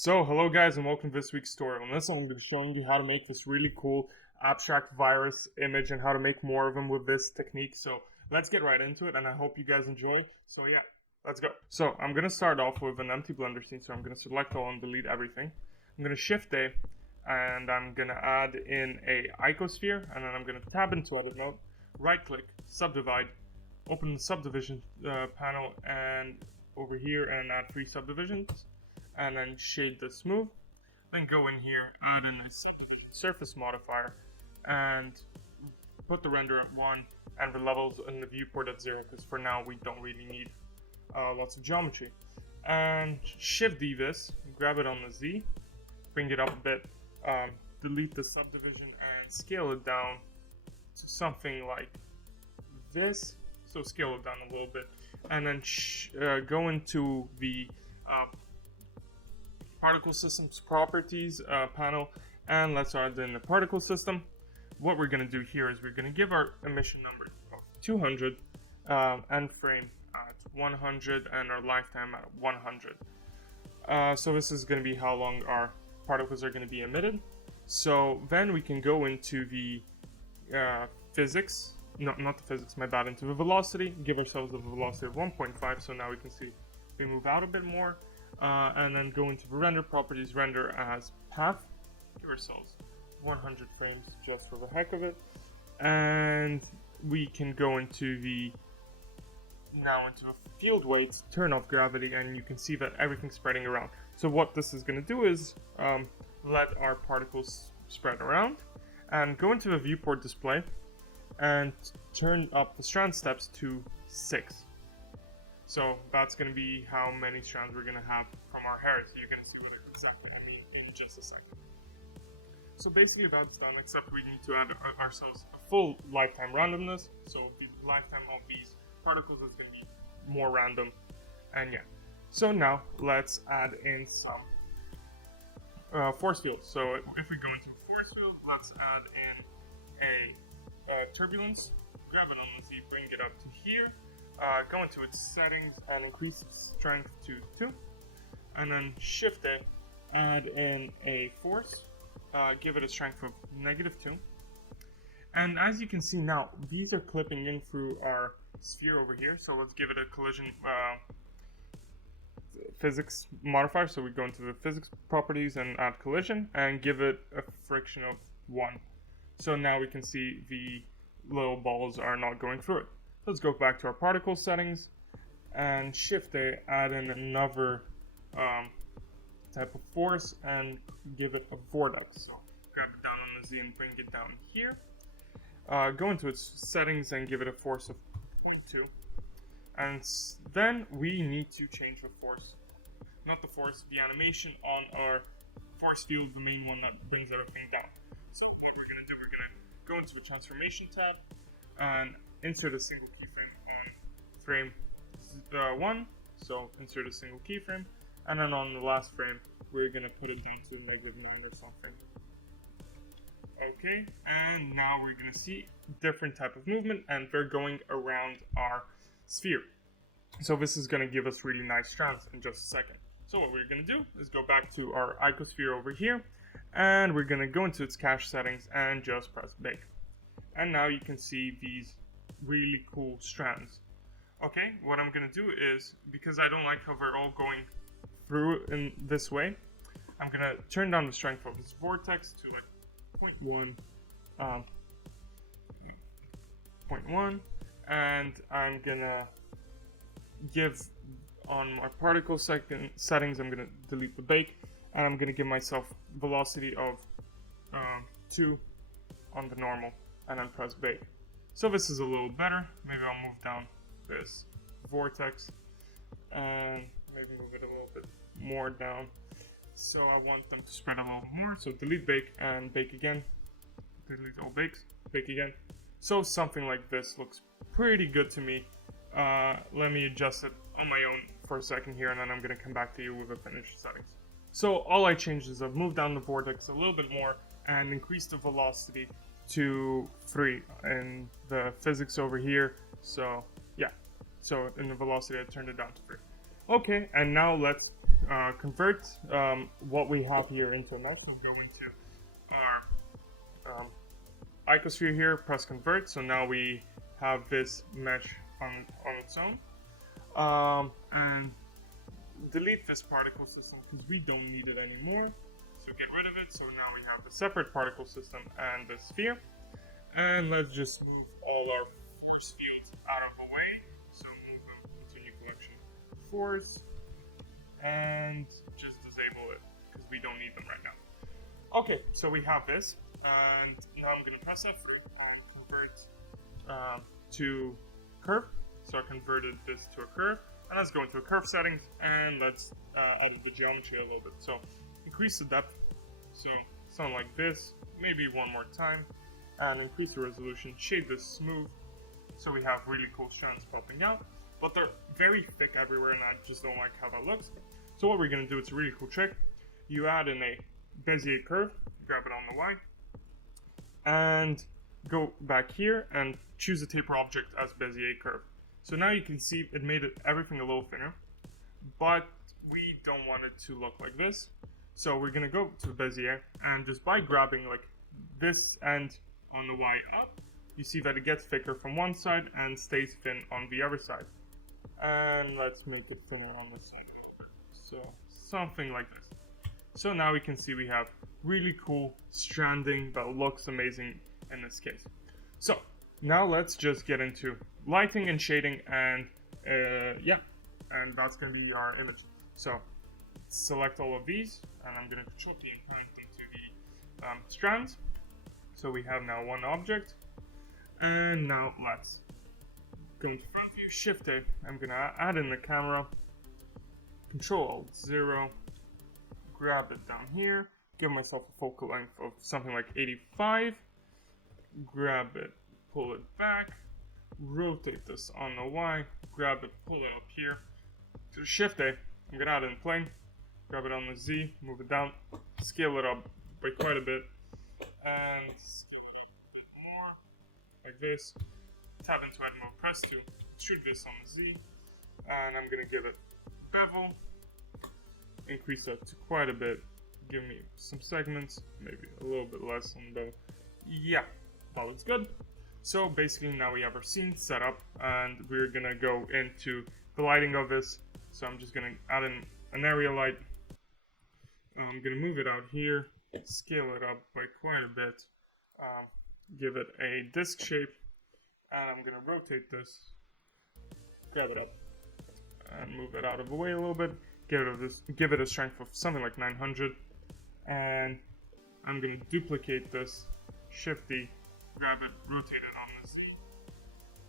So, hello guys and welcome to this week's tutorial. In this one I'm going to be showing you how to make this really cool abstract virus image and how to make more of them with this technique. So, let's get right into it and I hope you guys enjoy. So yeah, let's go. So, I'm going to start off with an empty Blender scene. So, I'm going to select all and delete everything. I'm going to Shift A and I'm going to add in a icosphere and then I'm going to tab into Edit Mode, right click, subdivide, open the subdivision panel and over here and add 3 subdivisions. And then shade the smooth, then go in here, add in a surface modifier, and put the render at 1 and the levels in the viewport at 0, because for now we don't really need lots of geometry. And Shift D this, grab it on the Z, bring it up a bit, delete the subdivision and scale it down to something like this. So scale it down a little bit, and then go into the particle systems properties panel, and let's add in the particle system. What we're going to do here is we're going to give our emission number of 200, end frame at 100, and our lifetime at 100. So this is going to be how long our particles are going to be emitted. So then we can go into the physics, no, not the physics, my bad, into the velocity, give ourselves a velocity of 1.5, so now we can see we move out a bit more. And then go into the render properties, render as path, give ourselves 100 frames just for the heck of it, and we can go into the field weights, turn off gravity, and you can see that everything's spreading around. So what this is going to do is let our particles spread around, and go into the viewport display and turn up the strand steps to 6. So that's going to be how many strands we're going to have from our hair. So you're going to see what exactly I mean in just a second. So basically that's done, except we need to add ourselves a full lifetime randomness. So the lifetime of these particles is going to be more random. And yeah. So now let's add in some force fields. So if we go into force field, let's add in a turbulence. Grab it on the Z, bring it up to here. Go into its settings and increase its strength to 2, and then Shift A, add in a force, give it a strength of -2, and as you can see now, these are clipping in through our sphere over here. So let's give it a collision physics modifier. So we go into the physics properties and add collision and give it a friction of 1. So now we can see the little balls are not going through it. Let's go back to our particle settings and Shift A, add in another type of force and give it a vortex. So grab it down on the Z and bring it down here. Go into its settings and give it a force of 0.2. And then we need to change the force, not the force, the animation on our force field, the main one that brings everything down. So what we're going to do, we're going to go into the transformation tab and insert a single keyframe on frame 1, so insert a single keyframe, and then on the last frame we're going to put it down to -9 or something. Okay, and now we're going to see different type of movement, and they're going around our sphere. So this is going to give us really nice strands in just a second. So what we're going to do is go back to our icosphere over here, and we're going to go into its cache settings and just press bake. And now you can see these really cool strands. Okay, what I'm gonna do is, because I don't like how they're all going through in this way, I'm gonna turn down the strength of this vortex to like 0.1, and I'm gonna give on my particle settings, I'm gonna delete the bake, and I'm gonna give myself velocity of 2 on the normal, and then press bake. So this is a little better. Maybe I'll move down this vortex and maybe move it a little bit more down. So I want them to spread a little more. So delete bake and bake again. Delete all bakes, bake again. So something like this looks pretty good to me. Let me adjust it on my own for a second here, and then I'm going to come back to you with the finished settings. So all I changed is I've moved down the vortex a little bit more and increased the velocity to 3 in the physics over here. So yeah, so in the velocity I turned it down to 3. Okay, and now let's convert what we have here into a mesh. We'll go into our icosphere here, press convert. So now we have this mesh on its own. And delete this particle system because we don't need it anymore. So get rid of it. So now we have the separate particle system and the sphere. And let's just move all our force fields out of the way. So move them into new collection force and just disable it because we don't need them right now. Okay, so we have this, and now I'm going to press F3 and convert to curve. So I converted this to a curve, and let's go into a curve settings and let's edit the geometry a little bit. So increase the depth, so something like this, maybe one more time, and increase the resolution, shade this smooth, so we have really cool strands popping out, but they're very thick everywhere and I just don't like how that looks. So what we're going to do, it's a really cool trick. You add in a Bezier curve, grab it on the Y, and go back here and choose the taper object as Bezier curve. So now you can see it made everything a little thinner, but we don't want it to look like this. So we're going to go to Bezier, and just by grabbing like this end on the Y up, you see that it gets thicker from one side and stays thin on the other side. And let's make it thinner on this side. So something like this. So now we can see we have really cool stranding that looks amazing in this case. So now let's just get into lighting and shading, and yeah, and that's going to be our image. So select all of these, and I'm going to control T and point into the strands. So we have now one object, and now let's go into front view, Shift A. I'm going to add in the camera, Control Alt 0, grab it down here, give myself a focal length of something like 85, grab it, pull it back, rotate this on the Y, grab it, pull it up here, to Shift A, I'm going to add in plane, grab it on the Z, move it down, scale it up by quite a bit, and scale it up a bit more, like this, tab into edit mode, press 2, shoot this on the Z, and I'm going to give it bevel, increase that to quite a bit, give me some segments, maybe a little bit less on the, yeah, that looks good. So basically now we have our scene set up, and we're gonna go into the lighting of this. So I'm just gonna add in an area light. I'm gonna move it out here, scale it up by quite a bit, give it a disc shape, and I'm gonna rotate this, grab it up, and move it out of the way a little bit. Give it a strength of something like 900, and I'm gonna duplicate this, Shift D, grab it, rotate it on the Z,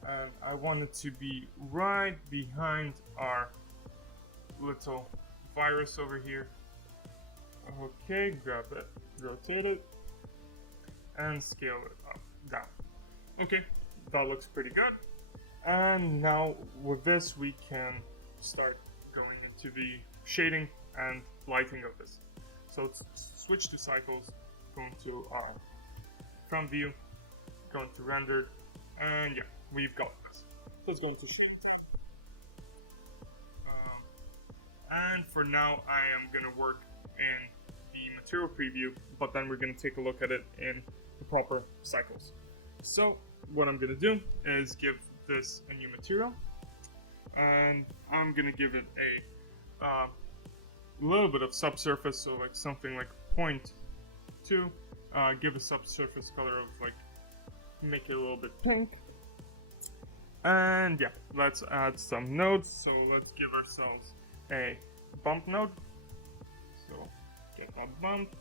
and I want it to be right behind our little virus over here. Okay, grab it, rotate it, and scale it up, down. Okay, that looks pretty good. And now with this we can start going into the shading and lighting of this. So let's switch to cycles, go into our front view, go into rendered, and yeah, we've got this. So let's go into shape. And for now I am going to work in the material preview, but then we're going to take a look at it in the proper cycles. So what I'm going to do is give this a new material, and I'm going to give it a little bit of subsurface, so like something like 0.2, give a subsurface color of like, make it a little bit pink, and yeah, let's add some nodes. So let's give ourselves a bump node, so get that bump,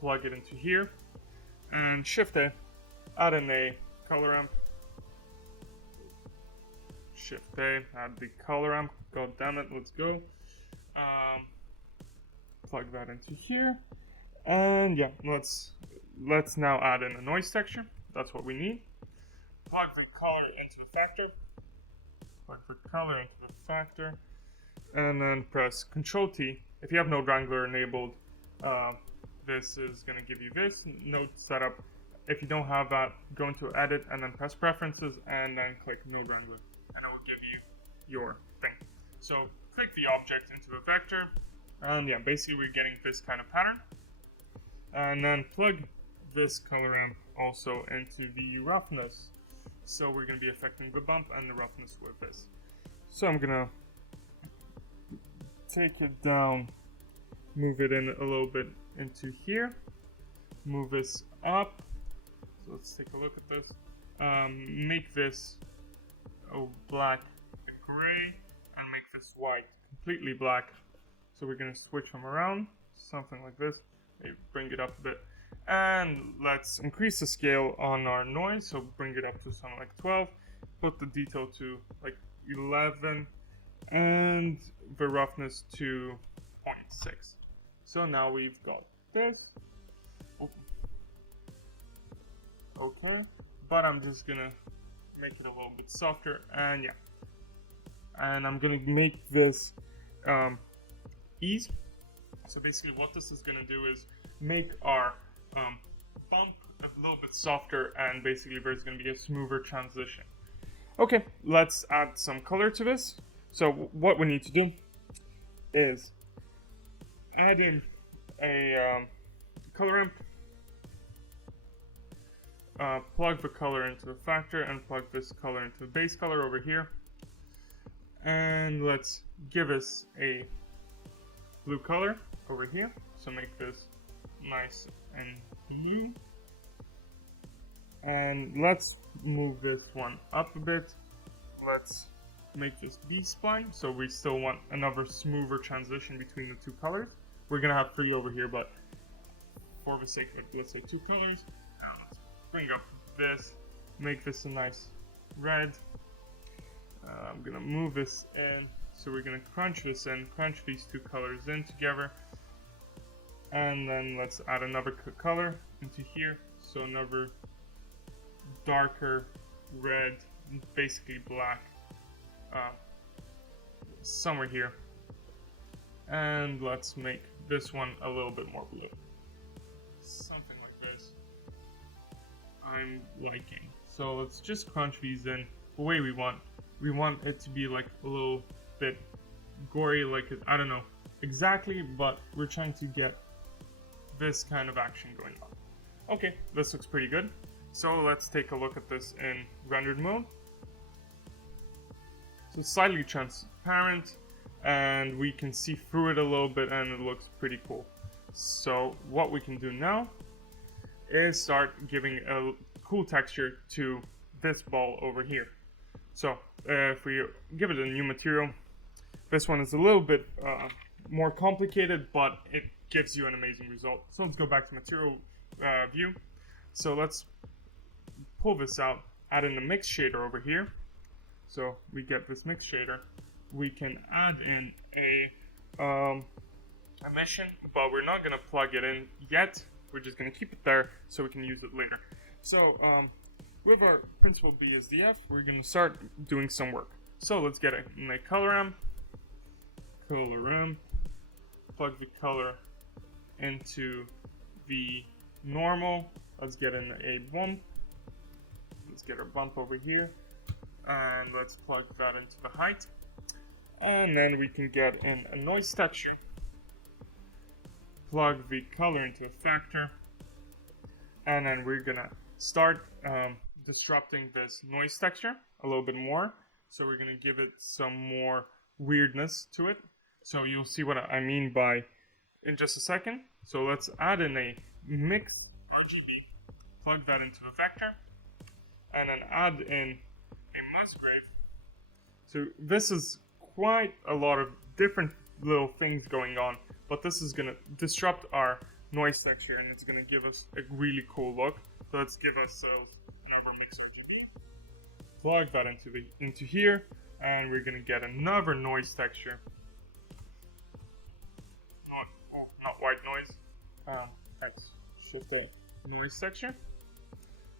plug it into here, and Shift A, add in a color amp, Shift A, add the color amp, god damn it, let's go, plug that into here, and yeah, let's now add in a noise texture. That's what we need. Plug the color into the factor, and then press Control T. If you have Node Wrangler enabled, this is going to give you this node setup. If you don't have that, go into Edit and then press Preferences and then click Node Wrangler, and it will give you your thing. So click the object into a vector, And yeah, basically we're getting this kind of pattern. And then plug this color ramp also into the roughness. So we're going to be affecting the bump and the roughness with this. So I'm going to take it down, move it in a little bit into here, move this up. So let's take a look at this. Make this black gray and make this white completely black. So we're going to switch them around, something like this. Maybe bring it up a bit. And let's increase the scale on our noise, so bring it up to something like 12. Put the detail to like 11 and the roughness to 0.6. So now we've got this. Okay, but I'm just gonna make it a little bit softer, and yeah. And I'm gonna make this ease. So basically what this is gonna do is make our bump a little bit softer, and basically there's going to be a smoother transition. Okay, let's add some color to this. So what we need to do is add in a color ramp, plug the color into the factor, and plug this color into the base color over here. And let's give us a blue color over here. So make this nice and blue, and let's move this one up a bit. Let's make this B-spline, so we still want another smoother transition between the two colors. We're gonna have 3 over here, but for the sake of, let's say, 2 colors. Now let's bring up this, make this a nice red. I'm gonna move this in, so we're gonna crunch this in, crunch these 2 colors in together. And then let's add another color into here, so another darker red, basically black, somewhere here. And let's make this one a little bit more blue. Something like this. I'm liking. So let's just crunch these in the way we want. We want it to be like a little bit gory, like, I don't know exactly, but we're trying to get this kind of action going on. Okay, this looks pretty good. So let's take a look at this in rendered mode. So it's slightly transparent, and we can see through it a little bit, and it looks pretty cool. So what we can do now is start giving a cool texture to this ball over here. So if we give it a new material, this one is a little bit more complicated, but it gives you an amazing result. So let's go back to material view. So let's pull this out, add in the mix shader over here. So we get this mix shader. We can add in a emission, but we're not going to plug it in yet. We're just going to keep it there so we can use it later. So with our principal BSDF, we're going to start doing some work. So let's get a color ramp, plug the color into the normal. Let's get in a bump. Let's get our bump over here, and let's plug that into the height. And then we can get in a noise texture, plug the color into a factor, and then we're gonna start disrupting this noise texture a little bit more. So we're gonna give it some more weirdness to it. So you'll see what I mean by in just a second. So let's add in a mix RGB, plug that into a vector, and then add in a musgrave. So this is quite a lot of different little things going on, but this is going to disrupt our noise texture, and it's going to give us a really cool look. So let's give ourselves another mix RGB, plug that into here, and we're going to get another noise texture. Not white noise. Let's shift the noise texture,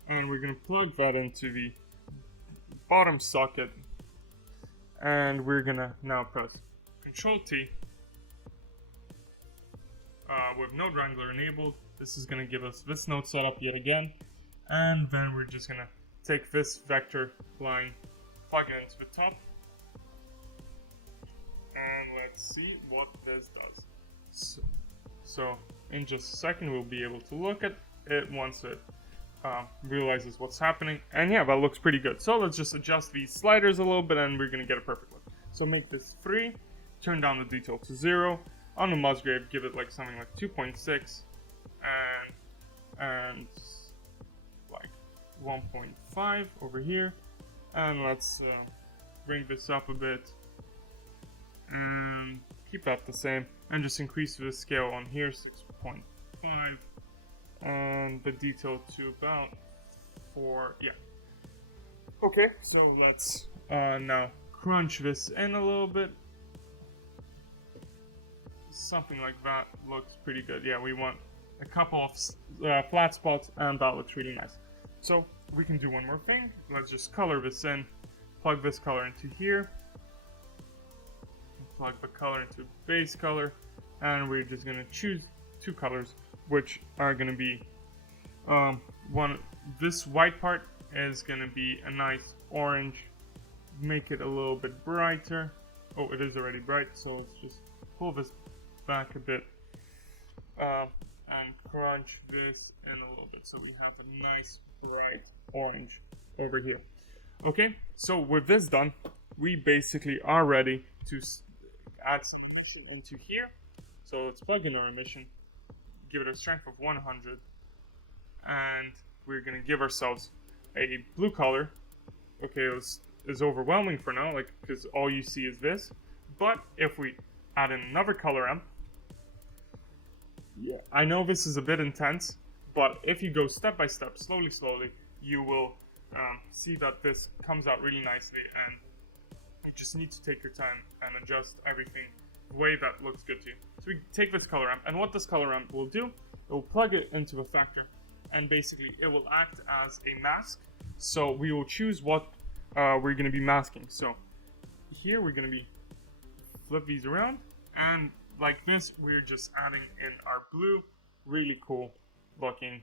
and we're going to plug that into the bottom socket, and we're going to now press Control T with Node Wrangler enabled. This is going to give us this node setup yet again, and then we're just going to take this vector line, plug it into the top, and let's see what this does. So in just a second, we'll be able to look at it once it realizes what's happening. And yeah, that looks pretty good. So let's just adjust these sliders a little bit and we're going to get a perfect look. So make this 3, turn down the detail to 0. On the musgrave, give it like something like 2.6 and like 1.5 over here. And let's bring this up a bit and keep that the same, and just increase the scale on here 6.5 and the detail to about 4. Yeah. Okay, so let's now crunch this in a little bit. Something like that looks pretty good. Yeah, we want a couple of flat spots, and that looks really nice. So we can do one more thing. Let's just color this in. Plug this color into here. Plug the color into base color, and we're just gonna choose 2 colors, which are gonna be this white part is gonna be a nice orange. Make it a little bit brighter. Oh, it is already bright, so let's just pull this back a bit and crunch this in a little bit so we have a nice bright orange over here. Okay, so with this done, we basically are ready to add some emission into here. So let's plug in our emission, give it a strength of 100, and we're going to give ourselves a blue color. Okay, it's overwhelming for now, like, because all you see is this. But if we add in another color amp, yeah, I know this is a bit intense, but if you go step by step, slowly, you will see that this comes out really nicely, and you just need to take your time and adjust everything the way that looks good to you. So we take this color amp, and what this color amp will do, it will plug it into a factor, and basically it will act as a mask. So we will choose what we're going to be masking. So here we're going to be flip these around, and like this, we're just adding in our blue, really cool looking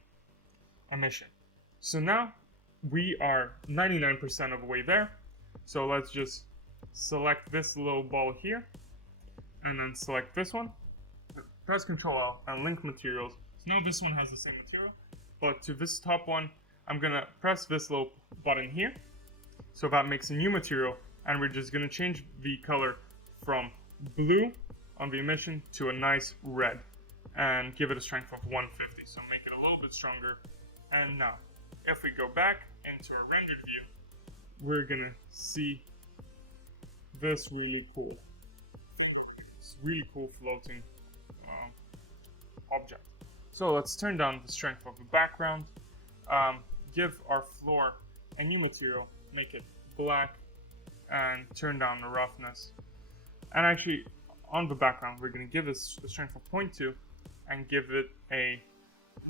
emission. So now we are 99% of the way there. So let's just select this little ball here, and then select this one. Press Ctrl L and link materials. So now this one has the same material, but to this top one, I'm gonna press this little button here. So that makes a new material, and we're just gonna change the color from blue on the emission to a nice red, and give it a strength of 150. So make it a little bit stronger. And now, if we go back into our rendered view, we're gonna see this really cool floating object. So let's turn down the strength of the background, give our floor a new material, make it black, and turn down the roughness. And actually, on the background, we're going to give this a strength of 0.2 and give it a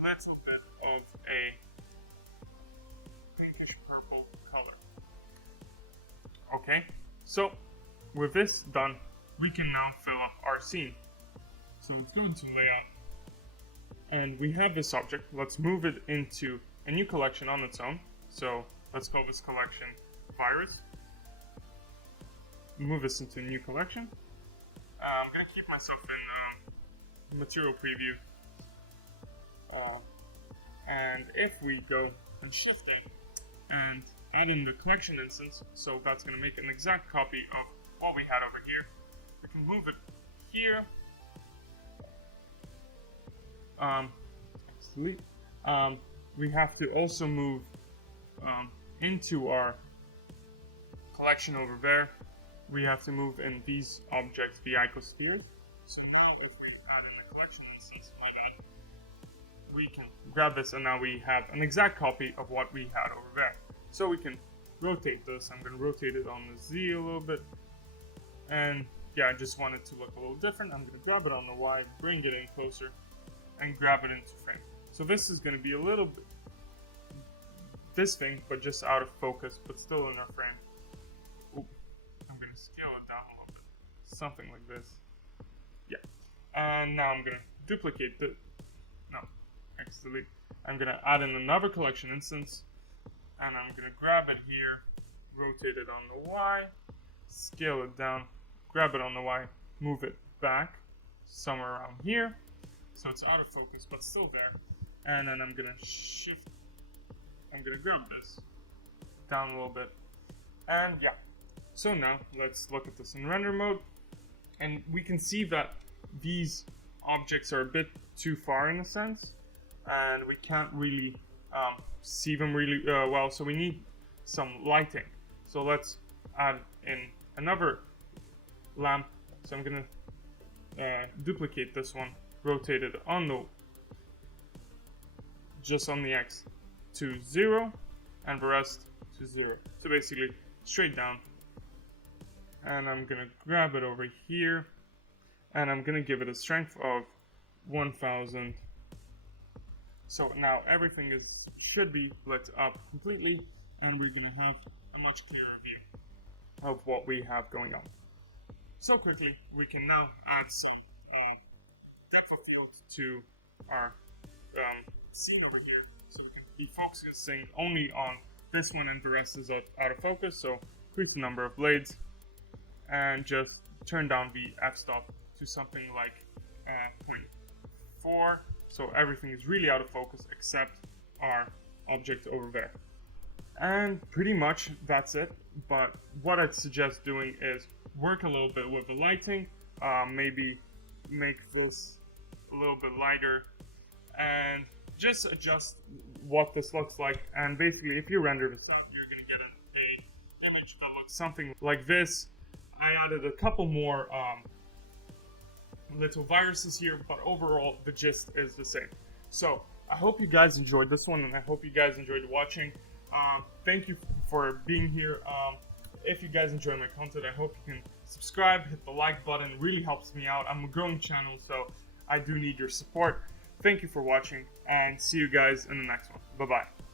little bit of a pinkish purple color. Okay, so with this done, we can now fill up our scene. So let's go into layout, and we have this object. Let's move it into a new collection on its own. So let's call this collection virus. Move this into a new collection. I'm going to keep myself in material preview. And if we go and shift it and add in the collection instance, so that's going to make an exact copy of what we had over here. We can move it here. We have to also move into our collection over there. We have to move in these objects, the icosphere. So now if we add in the collection instance, my bad, we can grab this, and now we have an exact copy of what we had over there. So we can rotate this. I'm going to rotate it on the Z a little bit. And yeah, I just want it to look a little different. I'm going to grab it on the Y, bring it in closer, and grab it into frame. So this is going to be a little bit this thing, but just out of focus, but still in our frame. Ooh, I'm going to scale it down a little bit. Something like this. Yeah. And now I'm going to duplicate the... No, actually, I'm going to add in another collection instance, and I'm going to grab it here, rotate it on the Y, scale it down, grab it on the Y, move it back. somewhere around here. So it's out of focus, but still there. And then I'm gonna grab this down a little bit. And yeah. So now let's look at this in render mode. And we can see that these objects are a bit too far in a sense. And we can't really see them really well. So we need some lighting. So let's add in another lamp. So I'm gonna duplicate this one, rotate it on just on the X to 0, and the rest to 0. So basically straight down. And I'm gonna grab it over here, and I'm gonna give it a strength of 1000. So now everything should be lit up completely, and we're gonna have a much clearer view of what we have going on. So quickly, we can now add some depth of field to our scene over here, so we can keep focusing only on this one, and the rest is out of focus. So increase the number of blades, and just turn down the f-stop to something like 0.4, so everything is really out of focus except our object over there. And pretty much that's it. But what I'd suggest doing is work a little bit with the lighting, maybe make this a little bit lighter, and just adjust what this looks like. And basically, if you render this out, you're going to get an image that looks something like this. I added a couple more little viruses here, but overall the gist is the same. So I hope you guys enjoyed this one, and I hope you guys enjoyed watching. Thank you for being here. If you guys enjoy my content, I hope you can subscribe, hit the like button. It really helps me out. I'm a growing channel, so I do need your support. Thank you for watching, and see you guys in the next one. Bye-bye.